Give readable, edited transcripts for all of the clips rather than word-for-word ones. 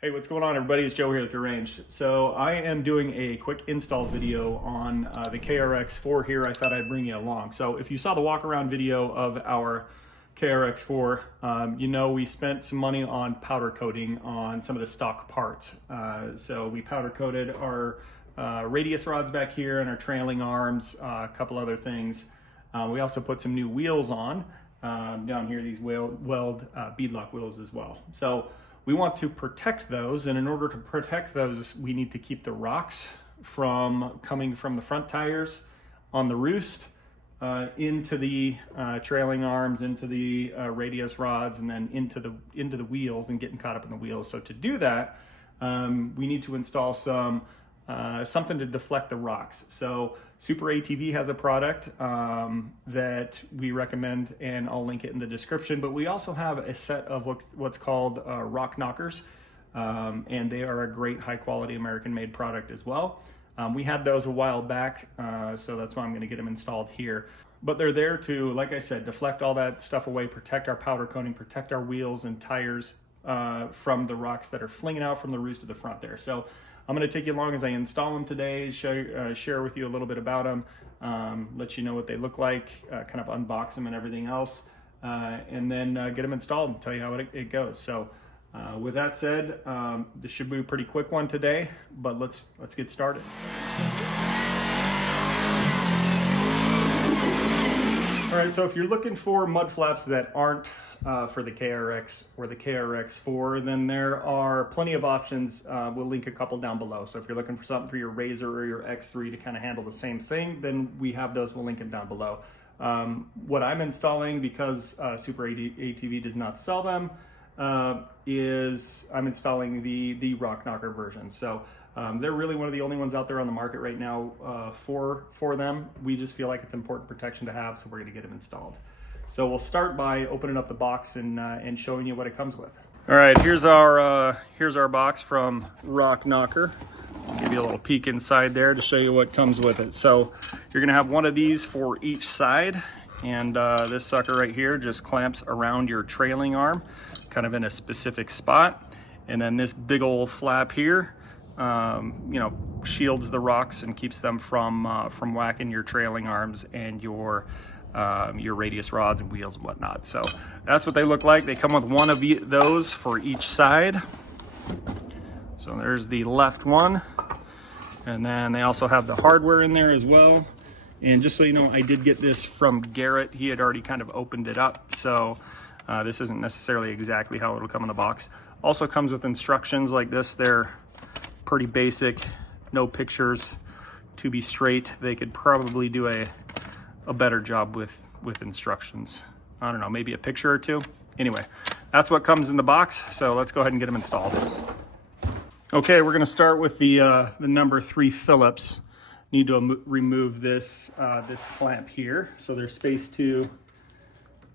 Hey, what's going on, everybody? It's Joe here at The Range. So I am doing a quick install video on the KRX 4 here. I thought I'd bring you along. So if you saw the walk around video of our KRX 4, you know we spent some money on powder coating on some of the stock parts. So we powder coated our radius rods back here and our trailing arms, a couple other things. We also put some new wheels on down here, these weld beadlock wheels as well. So we want to protect those, and in order to protect those, we need to keep the rocks from coming from the front tires on the roost into the trailing arms, into the radius rods, and then into the wheels and getting caught up in the wheels. So to do that, we need to install some something to deflect the rocks. So Super ATV has a product that we recommend, and I'll link it in the description. But we also have a set of what's called rock knockers, and they are a great high quality American made product as well. We had those a while back, so that's why I'm going to get them installed here. But they're there to, like I said, deflect all that stuff away, protect our powder coating, protect our wheels and tires from the rocks that are flinging out from the roost to the front there. So I'm going to take you along as I install them today, share with you a little bit about them, let you know what they look like, kind of unbox them and everything else, and then get them installed and tell you how it goes. So with that said, this should be a pretty quick one today, but let's get started. All right, so if you're looking for mud flaps that aren't for the KRX or the KRX 4, then there are plenty of options. We'll link a couple down below. So if you're looking for something for your Razor or your X3 to kind of handle the same thing, then we have those. We'll link them down below. What I'm installing, because Super ATV does not sell them, is I'm installing the rock knocker version. So they're really one of the only ones out there on the market right now for them. We just feel like it's important protection to have, so we're going to get them installed. So we'll start by opening up the box and showing you what it comes with. All right, here's our box from Rock Knocker. I'll give you a little peek inside there to show you what comes with it. So you're gonna have one of these for each side, and this sucker right here just clamps around your trailing arm, kind of in a specific spot. And then this big old flap here, shields the rocks and keeps them from whacking your trailing arms and your radius rods and wheels and whatnot. So that's what they look like. They come with one of those for each side. So there's the left one, and then they also have the hardware in there as well. And just so you know, I did get this from Garrett. He had already kind of opened it up, so this isn't necessarily exactly how it'll come in the box. Also comes with instructions like this. They're pretty basic, no pictures. To be straight, they could probably do a better job with instructions. I don't know, maybe a picture or two. Anyway, that's what comes in the box. So let's go ahead and get them installed. Okay, we're gonna start with the number 3 Phillips. Need to remove this clamp here, so there's space to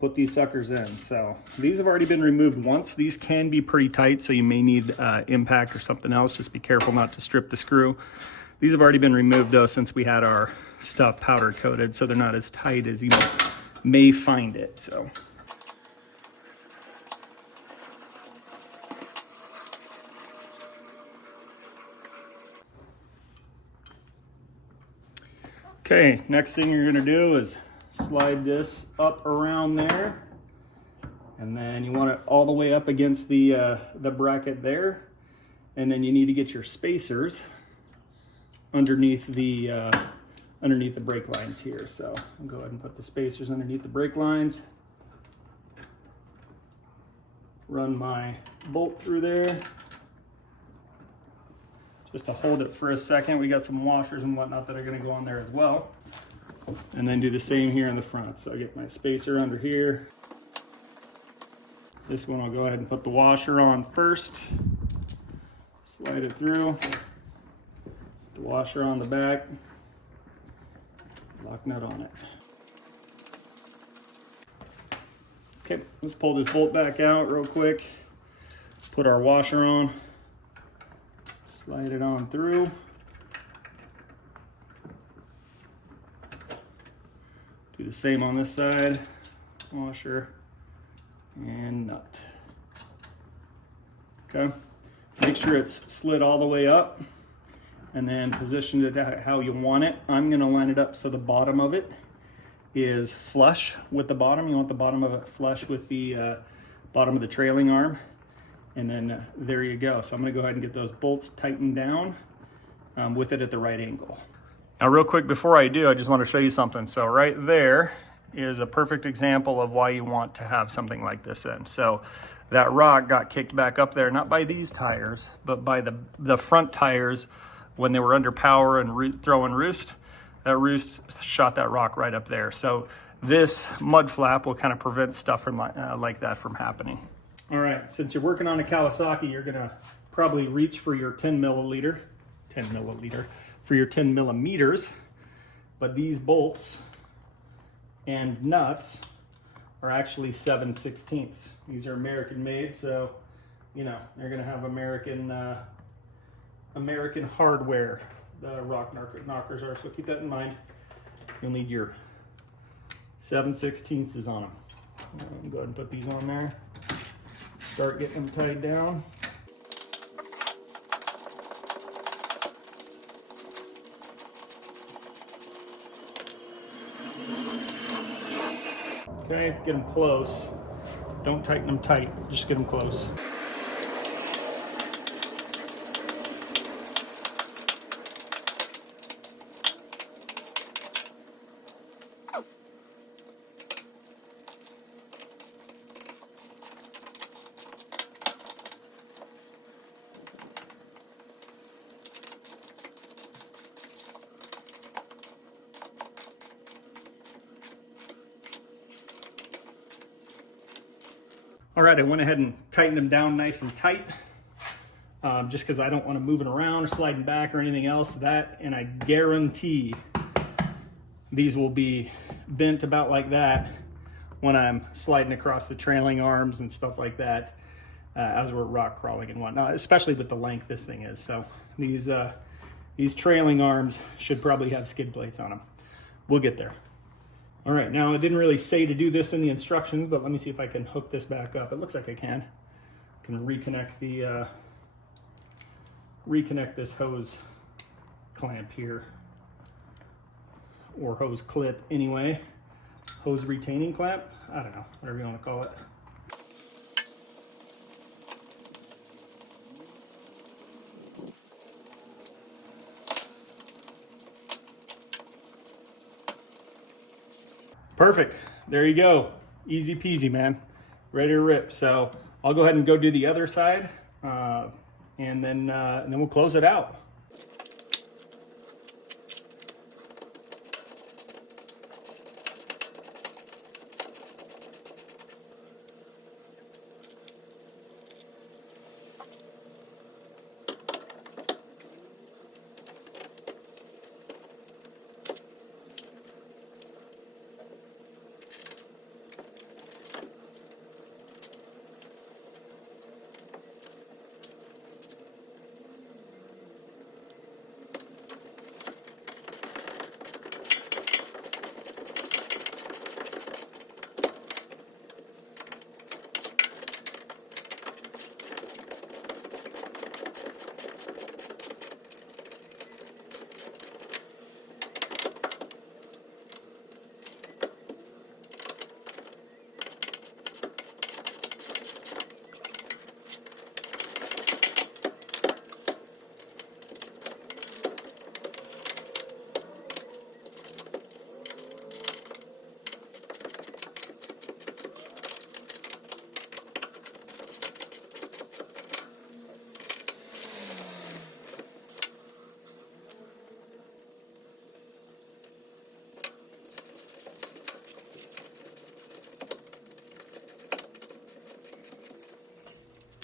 put these suckers in. So these have already been removed once. These can be pretty tight, so you may need impact or something else. Just be careful not to strip the screw. These have already been removed though, since we had our stuff powder coated, so they're not as tight as you may find it. So okay, next thing you're gonna do is slide this up around there, and then you want it all the way up against the bracket there, and then you need to get your spacers underneath the brake lines here. So I'll go ahead and put the spacers underneath the brake lines. Run my bolt through there just to hold it for a second. We got some washers and whatnot that are going to go on there as well. And then do the same here in the front. So I get my spacer under here. This one I'll go ahead and put the washer on first. Slide it through. The washer on the back. Lock nut on it. Okay, let's pull this bolt back out real quick. Put our washer on. Slide it on through. Do the same on this side. Washer and nut. Okay. Make sure it's slid all the way up, and then position it how you want it. I'm gonna line it up so the bottom of it is flush with the bottom. You want the bottom of it flush with the bottom of the trailing arm. And then there you go. So I'm gonna go ahead and get those bolts tightened down with it at the right angle. Now real quick before I do, I just want to show you something. So right there is a perfect example of why you want to have something like this in. So that rock got kicked back up there, not by these tires, but by the front tires when they were under power and throwing roost. That roost shot that rock right up there. So this mud flap will kind of prevent stuff from like that from happening. All right, since you're working on a Kawasaki, you're gonna probably reach for your 10 millimeters, but these bolts and nuts are actually 7/16. These are American made, so you know they're gonna have American hardware. The rock knockers are, so keep that in mind. You'll need your 7/16 on them. Go ahead and put these on there. Start getting them tied down. Okay, get them close. Don't tighten them tight, just get them close. All right, I went ahead and tightened them down nice and tight, just because I don't want to move it around or sliding back or anything else. That, and I guarantee these will be bent about like that when I'm sliding across the trailing arms and stuff like that as we're rock crawling and whatnot, especially with the length this thing is. So these trailing arms should probably have skid plates on them. We'll get there. All right, now I didn't really say to do this in the instructions, but let me see if I can hook this back up. It looks like I can. I can reconnect this hose clamp here, or hose clip anyway. Hose retaining clamp, I don't know, whatever you want to call it. Perfect. There you go. Easy peasy, man. Ready to rip. So I'll go ahead and go do the other side, and then we'll close it out.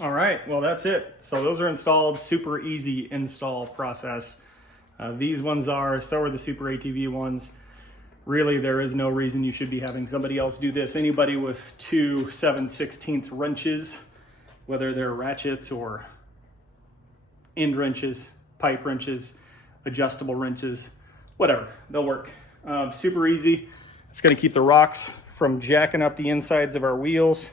All right, well, that's it. So those are installed, super easy install process. These ones are, so are the Super ATV ones. Really, there is no reason you should be having somebody else do this. Anybody with two 7/16 wrenches, whether they're ratchets or end wrenches, pipe wrenches, adjustable wrenches, whatever, they'll work. Super easy. It's gonna keep the rocks from jacking up the insides of our wheels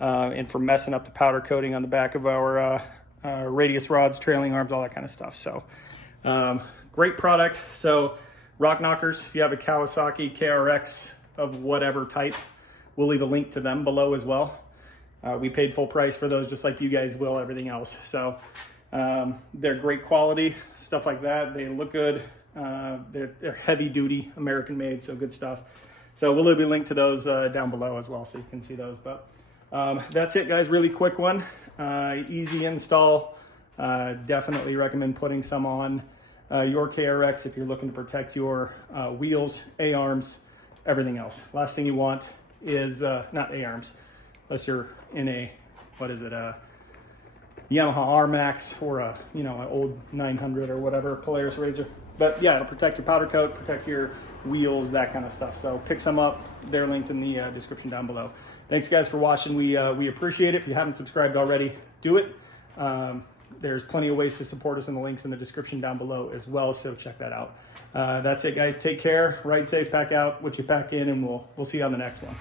and from messing up the powder coating on the back of our radius rods, trailing arms, all that kind of stuff. So great product. So rock knockers, if you have a Kawasaki KRX of whatever type, we'll leave a link to them below as well. We paid full price for those, just like you guys will everything else. So they're great quality, stuff like that. They look good. They're heavy duty, American made, so good stuff. So we'll leave a link to those down below as well, so you can see those. But that's it, guys. Really quick one. Easy install. Definitely recommend putting some on your KRX if you're looking to protect your wheels, A-arms, everything else. Last thing you want is not A-arms, unless you're in a, what is it, a Yamaha R-Max or a, you know, an old 900 or whatever, Polaris Razor. But yeah, it'll protect your powder coat, protect your wheels, that kind of stuff. So pick some up. They're linked in the description down below. Thanks, guys, for watching. We appreciate it. If you haven't subscribed already, do it. There's plenty of ways to support us in the links in the description down below as well, so check that out. That's it, guys. Take care. Ride safe. Pack out what you pack in, and we'll see you on the next one.